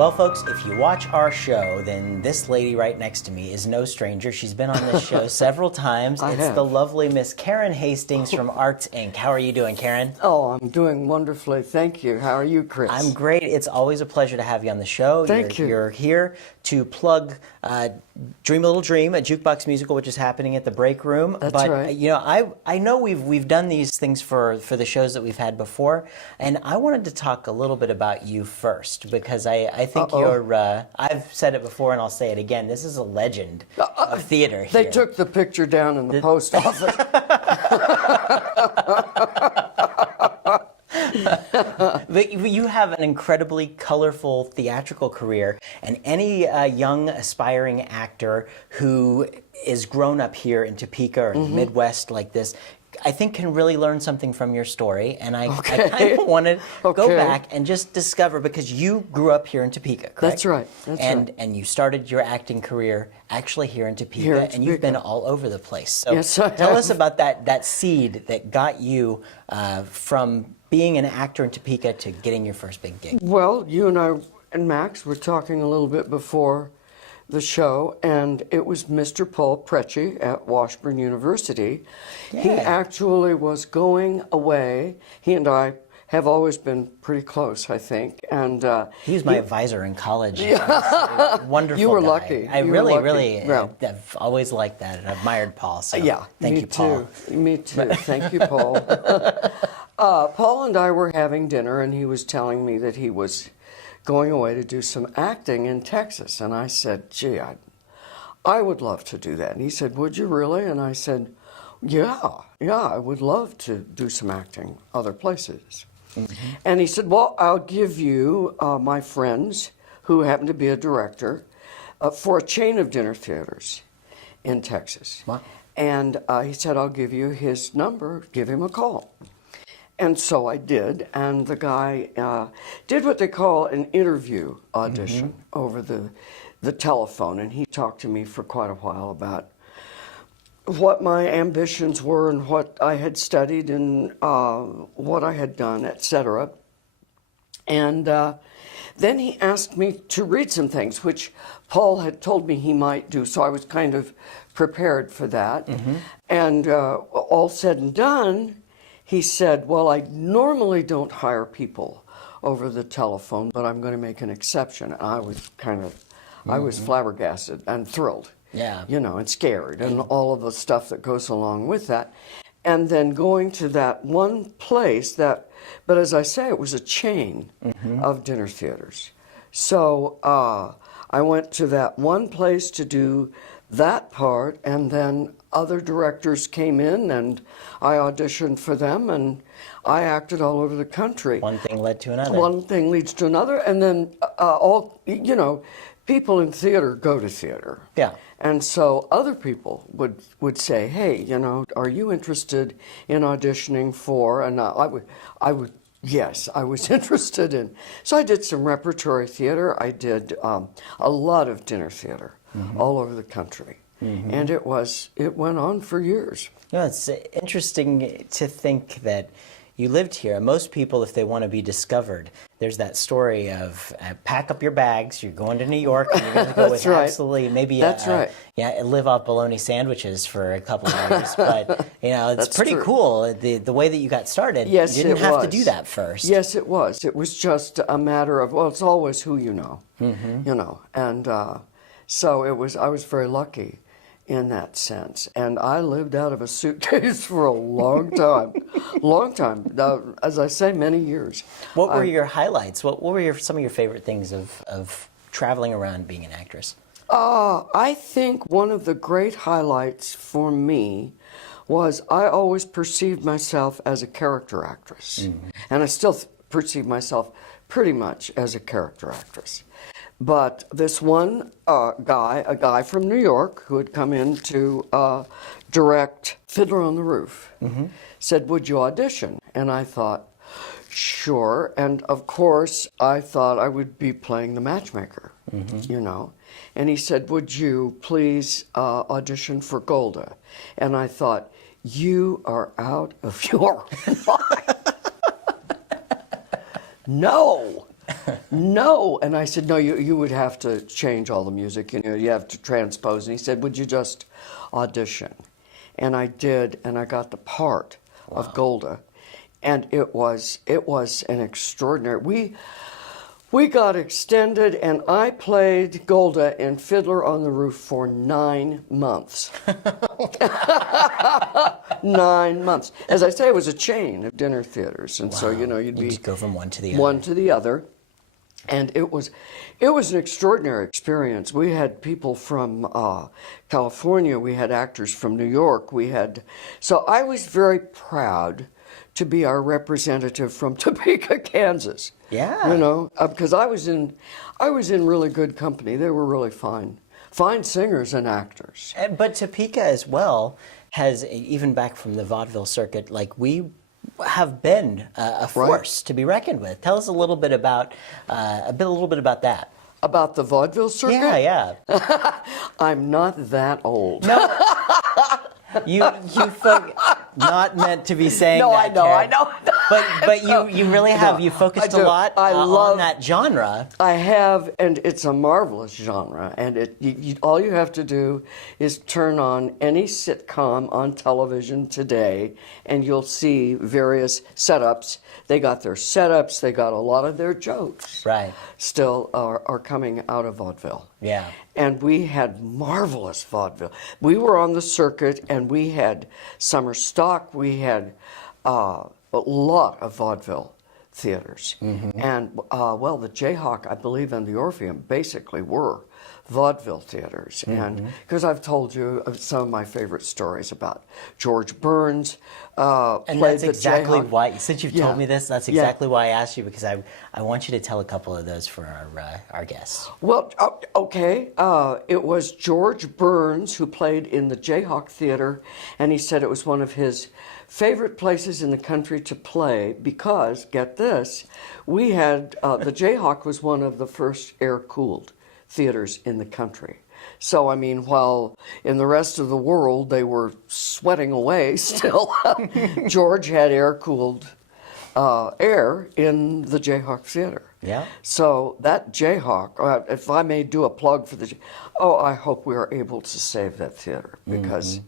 Well, folks, if you watch our show, then this lady right next to me is no stranger. She's been on this show several times. It's the lovely Miss Karen Hastings from Arts Inc. How are you doing, Karen? Oh, I'm doing wonderfully. Thank you. How are you, Chris? I'm great. It's always a pleasure to have you on the show. Thank you. You're here to plug Dream a Little Dream, a jukebox musical, which is happening at the Break Room. That's right. You know, I know we've done these things for the shows that we've had before, and I wanted to talk a little bit about you first, because I think you're, I've said it before and I'll say it again, this is a legend of theater here. They took the picture down in the post office. But you have an incredibly colorful theatrical career, and any young aspiring actor who is grown up here in Topeka or in the Midwest like this, I think can really learn something from your story. And I kind of want to go back and just discover, because you grew up here in Topeka, correct? That's right. And you started your acting career actually here in Topeka, and you've been all over the place. So yes, I tell have. us about that seed that got you from being an actor in Topeka to getting your first big gig. Well, you and I and Max were talking a little bit before the show, and it was Mr. Paul Preci at Washburn University. Yeah. He actually was going away. He and I have always been pretty close, I think. And he was my advisor in college. Wonderful You were guy. lucky. I You really, were lucky. really, Well, I've always liked that and admired Paul. So yeah, thank me you, Paul. Too. Me too. Thank you, Paul. Paul and I were having dinner, and he was telling me that he was going away to do some acting in Texas. And I said, gee, I would love to do that. And he said, would you really? And I said, yeah, I would love to do some acting other places. And he said, well, I'll give you my friends who happen to be a director for a chain of dinner theaters in Texas. Wow. And he said, I'll give you his number, give him a call. And so I did, and the guy did what they call an interview audition over the telephone, and he talked to me for quite a while about what my ambitions were and what I had studied and what I had done, etc. And then he asked me to read some things, which Paul had told me he might do, so I was kind of prepared for that. And all said and done, he said, well, I normally don't hire people over the telephone, but I'm going to make an exception. And I was kind of, I was flabbergasted and thrilled. Yeah. You know, and scared and all of the stuff that goes along with that. And then going to that one place but as I say, it was a chain of dinner theaters. So I went to that one place to do that part, and then other directors came in and I auditioned for them, and I acted all over the country. One thing led to another. One thing leads to another, and then people in theater go to theater. Yeah. And so other people would say, hey, are you interested in auditioning for, and I would, yes, I was interested in. So I did some repertory theater. I did a lot of dinner theater all over the country. And it went on for years. No, it's interesting to think that you lived here. Most people, if they want to be discovered, there's that story of pack up your bags, you're going to New York, and you're going to go with absolutely maybe live off bologna sandwiches for a couple of years. But it's That's pretty true. Cool the way that you got started. Yes, you didn't it have was. to do that first. Yes, it was. It was just a matter of, well, it's always who you know, and so I was very lucky in that sense. And I lived out of a suitcase for a long time, as I say, many years. What were your highlights? What were some of your favorite things of traveling around being an actress? I think one of the great highlights for me was I always perceived myself as a character actress. And I still perceive myself pretty much as a character actress. But this one a guy from New York who had come in to direct Fiddler on the Roof, said, would you audition? And I thought, sure. And of course, I thought I would be playing the matchmaker, And he said, would you please audition for Golda? And I thought, you are out of your mind. No. No. And I said, no, you would have to change all the music. You have to transpose. And he said, would you just audition? And I did, and I got the part of Golda. And it was an extraordinary. We got extended, and I played Golda in Fiddler on the Roof for 9 months. 9 months. As I say, it was a chain of dinner theaters, and so you'd be go from one to the other. One to the other, and it was an extraordinary experience. We had people from California. We had actors from New York. So I was very proud to be our representative from Topeka, Kansas. Yeah. Because I was in really good company. They were really fine singers and actors. But Topeka as well has, even back from the vaudeville circuit, like we have been a force to be reckoned with. Tell us a little bit about that. About the vaudeville circuit? Yeah. I'm not that old. No. You not meant to be saying no, that. I know. But you really have. You focused a lot on that genre. I have, and it's a marvelous genre. And all you have to do is turn on any sitcom on television today, and you'll see various setups. They got their setups. They got a lot of their jokes. Right. Still are coming out of vaudeville. Yeah. And we had marvelous vaudeville. We were on the circuit, and we had summer stock. We had a lot of vaudeville theaters. Mm-hmm. And, the Jayhawk, I believe, and the Orpheum basically were vaudeville theaters. Mm-hmm. And because I've told you some of my favorite stories about George Burns. And that's exactly why, since you've told me this, that's exactly why I asked you, because I want you to tell a couple of those for our guests. Well, okay. It was George Burns who played in the Jayhawk Theater, and he said it was one of his favorite places in the country to play because, get this, we had, the Jayhawk was one of the first air-cooled theaters in the country. So, I mean, while in the rest of the world they were sweating away still, George had air-cooled air in the Jayhawk Theater. Yeah. So that Jayhawk, if I may do a plug for I hope we are able to save that theater because,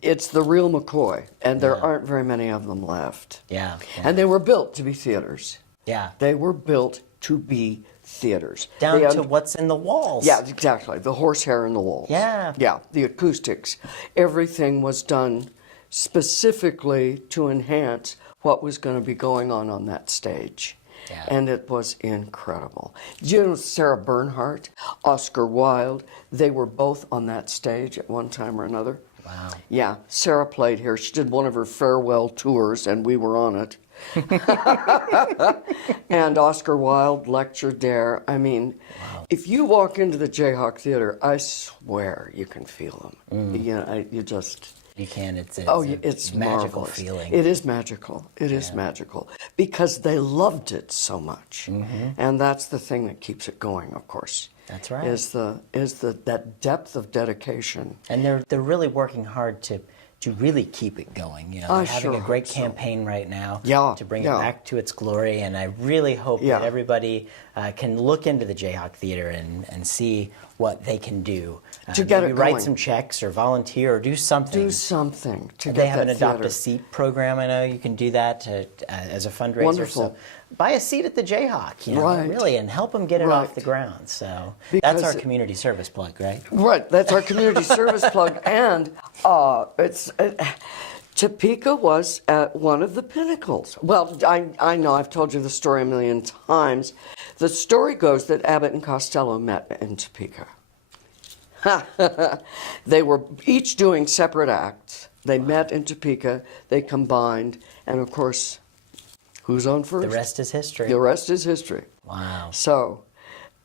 it's the real McCoy, and there aren't very many of them left. Yeah. And they were built to be theaters. Yeah. They were built to be theaters. Down to what's in the walls. Yeah, exactly. The horsehair in the walls. Yeah. Yeah, the acoustics. Everything was done specifically to enhance what was going to be going on that stage. Yeah. And it was incredible. Sarah Bernhardt, Oscar Wilde, they were both on that stage at one time or another. Wow. Yeah, Sarah played here. She did one of her farewell tours, and we were on it. And Oscar Wilde lectured there. I mean, if you walk into the Jayhawk Theater, I swear you can feel them. You can. It's it's a magical marvelous. feeling. It is magical. It is magical because they loved it so much, and that's the thing that keeps it going. Of course, that's right. Is that depth of dedication, and they're really working hard to really keep it going. They're having a great campaign right now to bring it back to its glory, and I really hope that everybody can look into the Jayhawk Theater and see what they can do. To get maybe it going. Write some checks or volunteer or do something. Do something to They get have an that Adopt theater. a Seat program. I know you can do that as a fundraiser. Wonderful. So buy a seat at the Jayhawk, Right. really, and help them get it off the ground. So that's our community service plug, right? Right, that's our community service plug, and Topeka was at one of the pinnacles. Well, I know I've told you the story a million times. The story goes that Abbott and Costello met in Topeka. They were each doing separate acts. They met in Topeka, they combined, and of course, who's on first? The rest is history. The rest is history. Wow. So,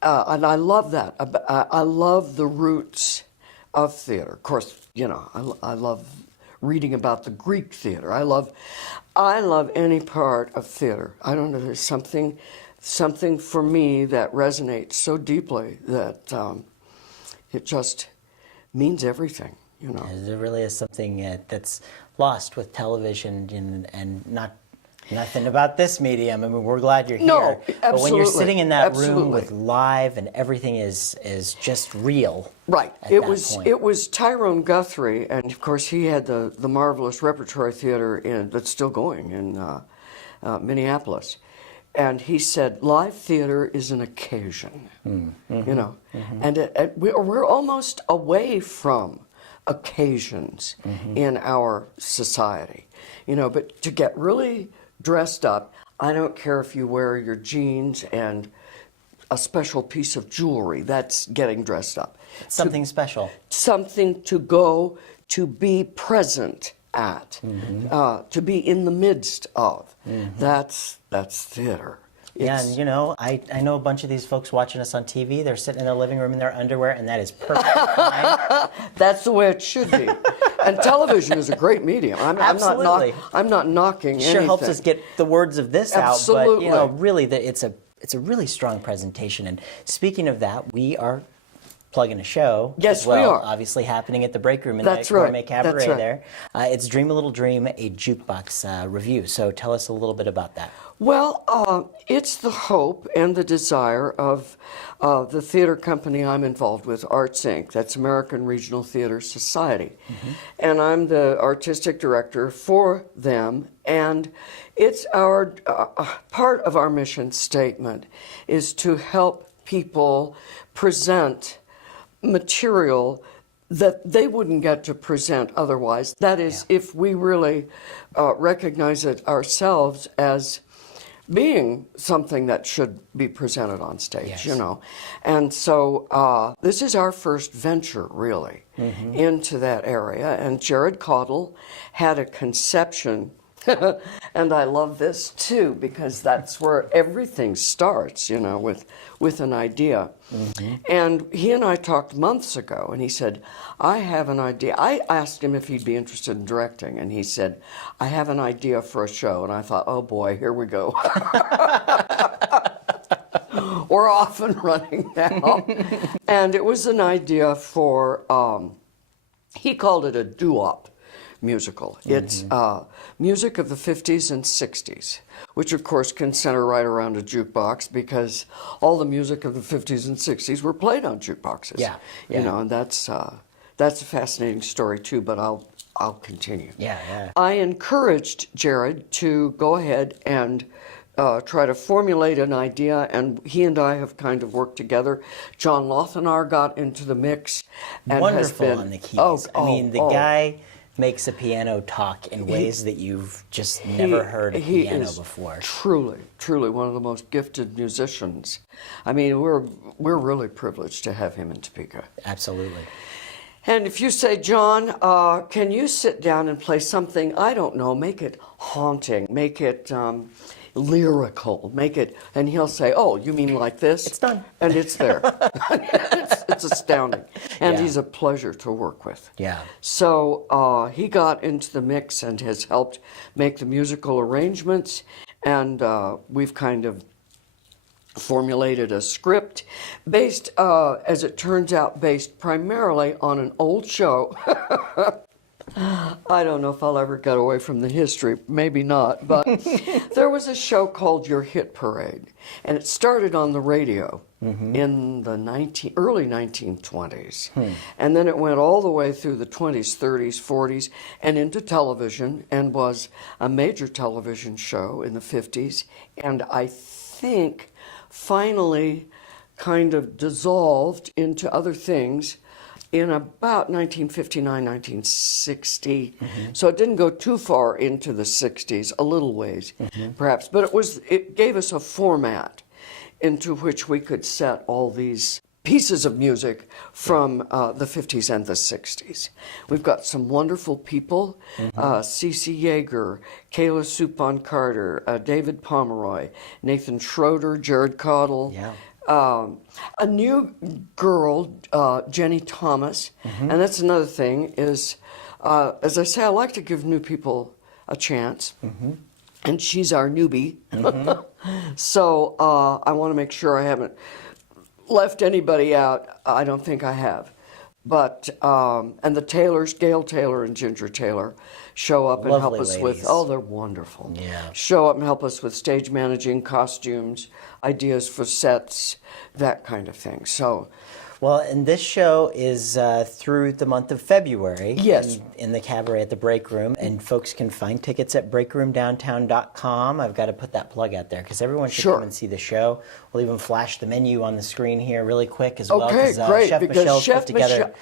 and I love that. I love the roots of theater. Of course, I love reading about the Greek theater. I love any part of theater. I don't know, there's something for me that resonates so deeply that it just means everything, There really is something that's lost with television and not Nothing about this medium. I mean, we're glad you're here. No, But when you're absolutely, sitting in that room absolutely. with live and everything is just real. Right. At It that was point. it was Tyrone Guthrie, and of course he had the marvelous repertory theater that's still going in Minneapolis, and he said live theater is an occasion, you know, and we're almost away from occasions in our society, you know. But to get really dressed up, I don't care if you wear your jeans and a special piece of jewelry, that's getting dressed up. Something special. Something to go to be present at, to be in the midst of. That's theater. Yeah, It's- and you know, I know a bunch of these folks watching us on TV. They're sitting in their living room in their underwear, and that is perfectly fine. That's the way it should be. And television is a great medium. Absolutely. I'm not knocking Sure anything. helps us get the words of this out, but you know, Absolutely. really, it's a really strong presentation. And speaking of that, we are plugging a show. Yes, as well, we are. Obviously happening at the Break Room in That's the right. Gourmet Cabaret That's right. there. It's Dream a Little Dream, a jukebox review. So tell us a little bit about that. Well, it's the hope and the desire of the theater company I'm involved with, Arts Inc. That's American Regional Theater Society. And I'm the artistic director for them. And it's our part of our mission statement is to help people present material that they wouldn't get to present otherwise. That is, if we really recognize it ourselves as being something that should be presented on stage, Yes. you know. And so this is our first venture, really, into that area. And Jared Caudle had a conception, and I love this too, because that's where everything starts, you know, with an idea. And he and I talked months ago, and he said, I have an idea. I asked him if he'd be interested in directing, and he said, I have an idea for a show. And I thought, oh boy, here we go. We're off and running now. And it was an idea for, he called it a doo-wop musical. It's music of the 50s and 60s, which of course can center right around a jukebox because all the music of the 50s and 60s were played on jukeboxes. Yeah, You yeah. know, and that's a fascinating story too, but I'll continue. Yeah. I encouraged Jared to go ahead and try to formulate an idea, and he and I have kind of worked together. John Lothanar got into the mix and Wonderful has been on the keys. I mean, the oh. guy makes a piano talk in ways that you've just never heard a He piano is before. Truly one of the most gifted musicians. I mean, we're really privileged to have him in Topeka. Absolutely. And if you say, John, can you sit down and play something, I don't know, make it haunting, make it lyrical, make it, and he'll say, oh, you mean like this? It's done. And it's there. it's astounding. And Yeah. he's a pleasure to work with. Yeah. So he got into the mix and has helped make the musical arrangements, and we've kind of formulated a script based, as it turns out, based primarily on an old show. I don't know if I'll ever get away from the history, maybe not, but there was a show called Your Hit Parade, and it started on the radio in the early 1920s, and then it went all the way through the 20s, 30s, 40s, and into television, and was a major television show in the 50s, and I think finally kind of dissolved into other things in about 1959, 1960. So it didn't go too far into the 60s, a little ways perhaps, but it gave us a format into which we could set all these pieces of music from the 50s and the 60s. We've got some wonderful people, Cece Yeager, Kayla Supon Carter, David Pomeroy, Nathan Schroeder, Jared Caudle, Yeah. a new girl, Jenny Thomas, and that's another thing is, as I say, I like to give new people a chance, and she's our newbie. So I want to make sure I haven't left anybody out. I don't think I have. But and the Taylors, Gail Taylor and Ginger Taylor, show up and help Lovely us with. ladies. Oh, they're wonderful. Yeah. Show up and help us with stage managing, costumes, ideas for sets, that kind of thing. So, Well, and this show is through the month of February. Yes. In the cabaret at the Break Room. And folks can find tickets at breakroomdowntown.com. I've got to put that plug out there because everyone should Sure. come and see the show. We'll even flash the menu on the screen here really quick as well. okay, 'cause, great. Chef because Michelle's Chef put together. Michelle,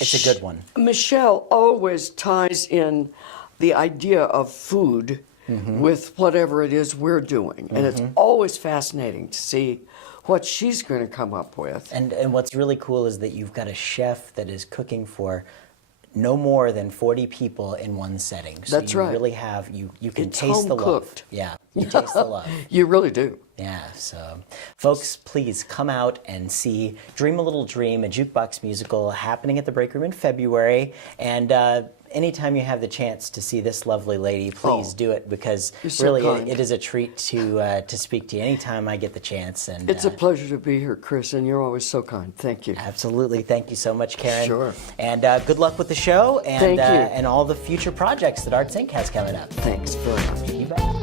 It's a good one. Michelle always ties in the idea of food with whatever it is we're doing. And it's always fascinating to see what she's going to come up with. And what's really cool is that you've got a chef that is cooking for no more than 40 people in one setting. So That's you right. really have you can It's taste the home love. cooked. Yeah, you taste the love. You really do. Yeah, so folks, please come out and see Dream a Little Dream, a jukebox musical happening at the Break Room in February. And anytime you have the chance to see this lovely lady, please do it because You're so really kind. it is a treat to speak to you anytime I get the chance. And It's a pleasure to be here, Chris, and you're always so kind. Thank you. absolutely, thank you so much, Karen. Sure. And good luck with the show and Thank you. and all the future projects that Arts Inc. has coming up. Thanks very much. You bet.